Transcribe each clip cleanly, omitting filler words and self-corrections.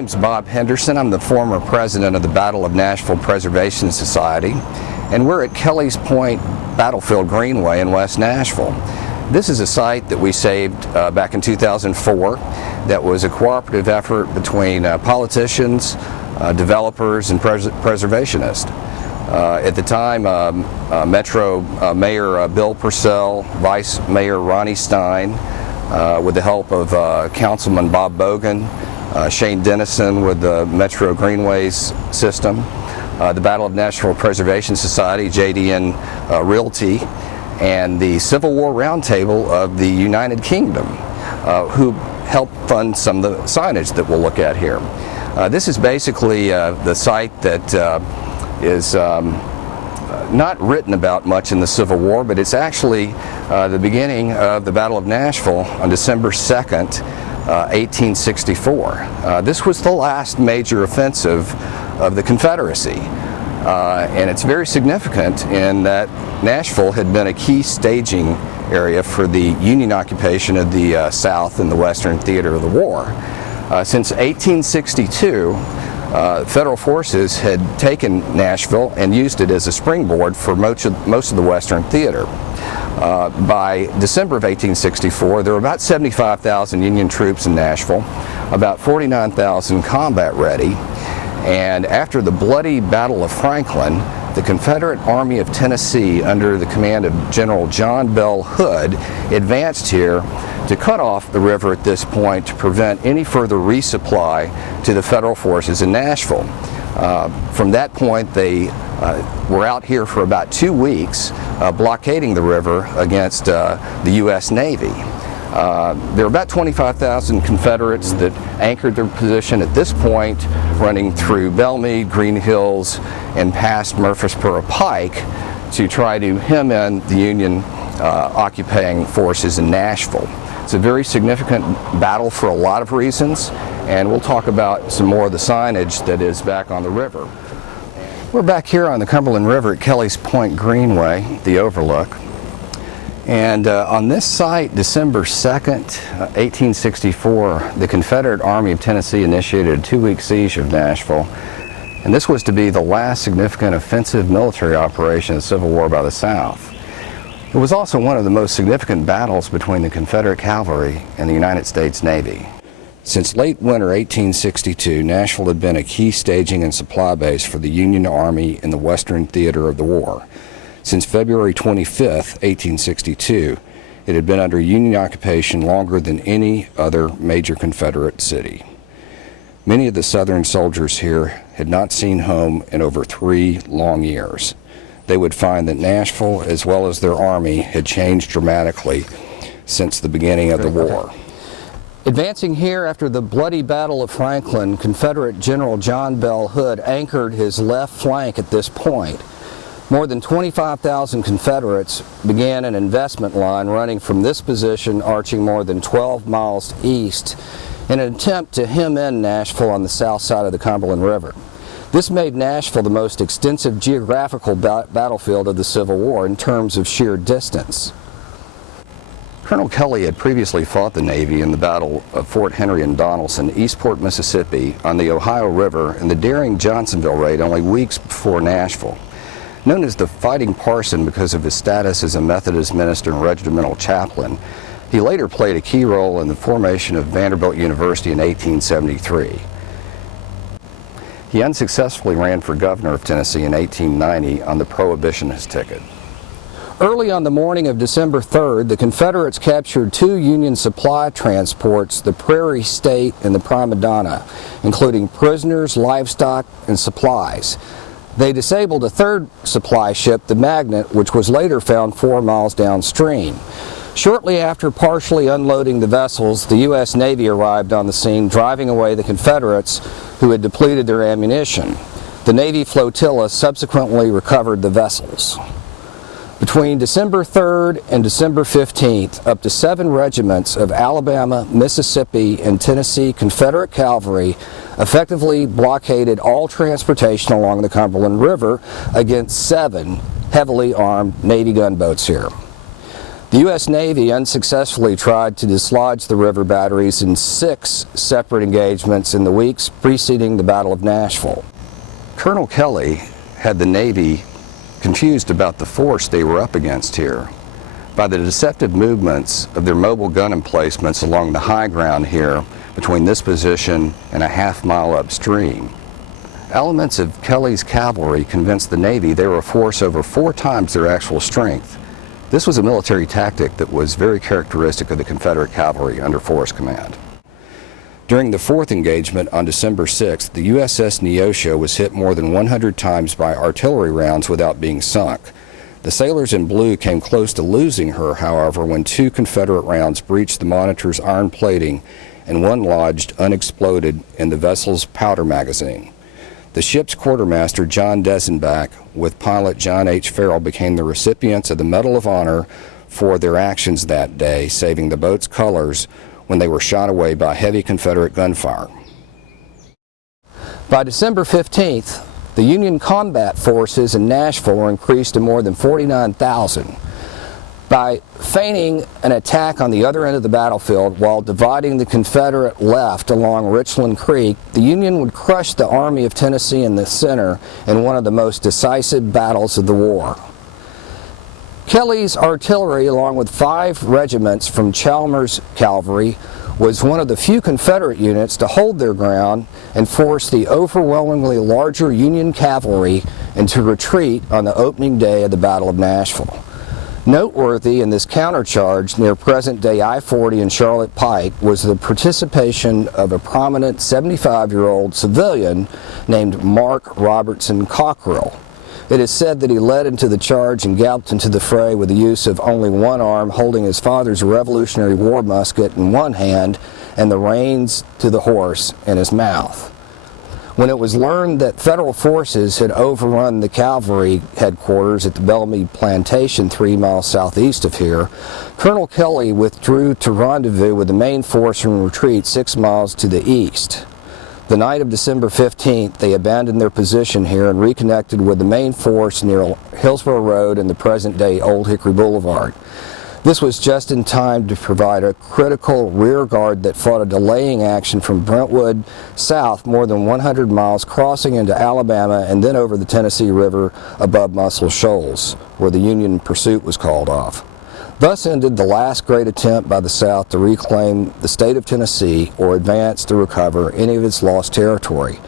name's Bob Henderson. I'm the former president of the Battle of Nashville Preservation Society, and we're at Kelley's Point Battlefield Greenway in West Nashville. This is a site that we saved back in 2004 that was a cooperative effort between politicians, developers, and preservationists. At the time, Metro Mayor Bill Purcell, Vice Mayor Ronnie Stein, with the help of Councilman Bob Bogan, Shane Dennison with the Metro Greenways system, the Battle of Nashville Preservation Society, JDN Realty, and the Civil War Roundtable of the United Kingdom, who helped fund some of the signage that we'll look at here. This is basically the site that is not written about much in the Civil War, but it's actually the beginning of the Battle of Nashville on December 2nd, 1864. This was the last major offensive of the Confederacy, and it's very significant in that Nashville had been a key staging area for the Union occupation of the South and the Western theater of the war. Since 1862, federal forces had taken Nashville and used it as a springboard for most of the Western theater. By December of 1864, there were about 75,000 Union troops in Nashville, about 49,000 combat ready, and after the bloody Battle of Franklin, the Confederate Army of Tennessee, under the command of General John Bell Hood, advanced here to cut off the river at this point to prevent any further resupply to the federal forces in Nashville. From that point, they were out here for about 2 weeks blockading the river against the U.S. Navy. There were about 25,000 Confederates that anchored their position at this point, running through Belmead, Green Hills, and past Murfreesboro Pike to try to hem in the Union occupying forces in Nashville. It's a very significant battle for a lot of reasons, and we'll talk about some more of the signage that is back on the river. We're back here on the Cumberland River at Kelley's Point Greenway, the overlook. And on this site, December 2nd, 1864, the Confederate Army of Tennessee initiated a 2-week siege of Nashville. And this was to be the last significant offensive military operation in the Civil War by the South. It was also one of the most significant battles between the Confederate cavalry and the United States Navy. Since late winter 1862, Nashville had been a key staging and supply base for the Union Army in the Western theater of the war. Since February 25, 1862, it had been under Union occupation longer than any other major Confederate city. Many of the Southern soldiers here had not seen home in over 3 long years. They would find that Nashville, as well as their army, had changed dramatically since the beginning of the war. Advancing here after the bloody Battle of Franklin, Confederate General John Bell Hood anchored his left flank at this point. More than 25,000 Confederates began an investment line running from this position, arching more than 12 miles east, in an attempt to hem in Nashville on the south side of the Cumberland River. This made Nashville the most extensive geographical battlefield of the Civil War in terms of sheer distance. Colonel Kelley had previously fought the Navy in the Battle of Fort Henry and Donelson, Eastport, Mississippi, on the Ohio River in the daring Johnsonville raid only weeks before Nashville. Known as the Fighting Parson because of his status as a Methodist minister and regimental chaplain, he later played a key role in the formation of Vanderbilt University in 1873. He unsuccessfully ran for governor of Tennessee in 1890 on the Prohibitionist ticket. Early on the morning of December 3rd, the Confederates captured 2 Union supply transports, the Prairie State and the Prima Donna, including prisoners, livestock, and supplies. They disabled a 3rd supply ship, the Magnet, which was later found 4 miles downstream. Shortly after partially unloading the vessels, the U.S. Navy arrived on the scene, driving away the Confederates who had depleted their ammunition. The Navy flotilla subsequently recovered the vessels. Between December 3rd and December 15th, up to 7 regiments of Alabama, Mississippi, and Tennessee Confederate cavalry effectively blockaded all transportation along the Cumberland River against 7 heavily armed Navy gunboats here. The U.S. Navy unsuccessfully tried to dislodge the river batteries in 6 separate engagements in the weeks preceding the Battle of Nashville. Colonel Kelley had the Navy confused about the force they were up against here by the deceptive movements of their mobile gun emplacements along the high ground here between this position and a half-mile upstream. Elements of Kelley's cavalry convinced the Navy they were a force over 4 times their actual strength. This was a military tactic that was very characteristic of the Confederate cavalry under Forrest command. During the 4th engagement on December 6th, the USS Neosho was hit more than 100 times by artillery rounds without being sunk. The sailors in blue came close to losing her, however, when 2 Confederate rounds breached the monitor's iron plating and one lodged unexploded in the vessel's powder magazine. The ship's quartermaster, John Desenbach, with pilot John H. Farrell, became the recipients of the Medal of Honor for their actions that day, saving the boat's colors when they were shot away by heavy Confederate gunfire. By December 15th, the Union combat forces in Nashville were increased to more than 49,000. By feigning an attack on the other end of the battlefield while dividing the Confederate left along Richland Creek, the Union would crush the Army of Tennessee in the center in one of the most decisive battles of the war. Kelley's artillery, along with 5 regiments from Chalmers Cavalry, was one of the few Confederate units to hold their ground and force the overwhelmingly larger Union cavalry into retreat on the opening day of the Battle of Nashville. Noteworthy in this countercharge near present-day I-40 and Charlotte Pike was the participation of a prominent 75-year-old civilian named Mark Robertson Cockrell. It is said that he led into the charge and galloped into the fray with the use of only one arm, holding his father's Revolutionary War musket in one hand and the reins to the horse in his mouth. When it was learned that Federal forces had overrun the cavalry headquarters at the Bellamy Plantation 3 miles southeast of here, Colonel Kelley withdrew to rendezvous with the main force in retreat 6 miles to the east. The night of December 15th, they abandoned their position here and reconnected with the main force near Hillsborough Road and the present-day Old Hickory Boulevard. This was just in time to provide a critical rear guard that fought a delaying action from Brentwood south more than 100 miles, crossing into Alabama and then over the Tennessee River above Muscle Shoals, where the Union pursuit was called off. Thus ended the last great attempt by the South to reclaim the state of Tennessee or advance to recover any of its lost territory.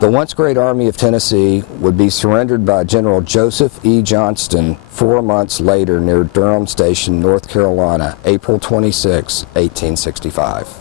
The once great Army of Tennessee would be surrendered by General Joseph E. Johnston 4 months later near Durham Station, North Carolina, April 26, 1865.